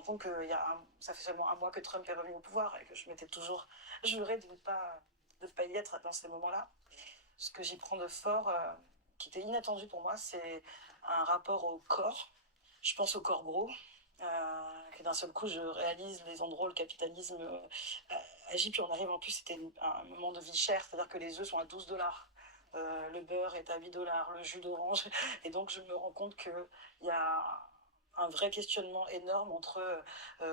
rendre compte que ça fait seulement un mois que Trump est revenu au pouvoir et que je m'étais toujours juré de ne pas y être dans ces moments-là. Ce que j'y prends de fort, qui était inattendu pour moi, c'est un rapport au corps. Je pense au corps gros. Que d'un seul coup, je réalise les endroits où le capitalisme agit. Puis on arrive en plus, c'était un moment de vie cher, c'est-à-dire que les œufs sont à 12 $. Le beurre est à 8 $, le jus d'orange. Et donc, je me rends compte qu'il y a un vrai questionnement énorme entre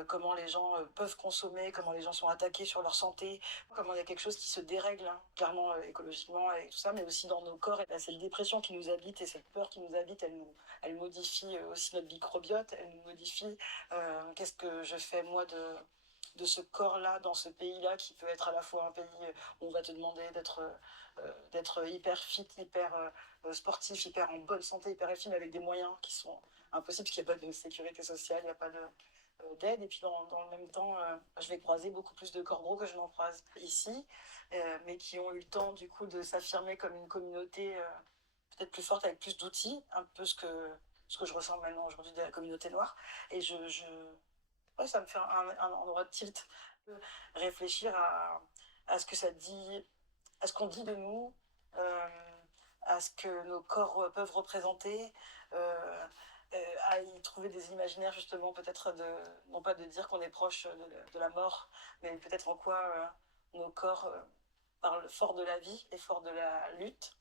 comment les gens peuvent consommer, comment les gens sont attaqués sur leur santé, comment il y a quelque chose qui se dérègle, hein, clairement écologiquement et tout ça, mais aussi dans nos corps. Et là, cette dépression qui nous habite et cette peur qui nous habite, elle modifie aussi notre microbiote, elle nous modifie qu'est-ce que je fais moi de ce corps-là, dans ce pays-là, qui peut être à la fois un pays où on va te demander d'être hyper fit, hyper sportif, hyper en bonne santé, hyper effime, avec des moyens qui sont impossibles, parce qu'il n'y a pas de sécurité sociale, il n'y a pas d'aide. Et puis dans le même temps, je vais croiser beaucoup plus de corps gros que je n'en croise ici, mais qui ont eu le temps du coup de s'affirmer comme une communauté peut-être plus forte, avec plus d'outils, un peu ce que je ressens maintenant aujourd'hui de la communauté noire. Et ouais, ça me fait un endroit de tilt, réfléchir à ce que ça dit, à ce qu'on dit de nous, euh, à ce que nos corps peuvent représenter, à y trouver des imaginaires justement, peut-être non pas de dire qu'on est proche de la mort, mais peut-être en quoi nos corps parlent fort de la vie et fort de la lutte.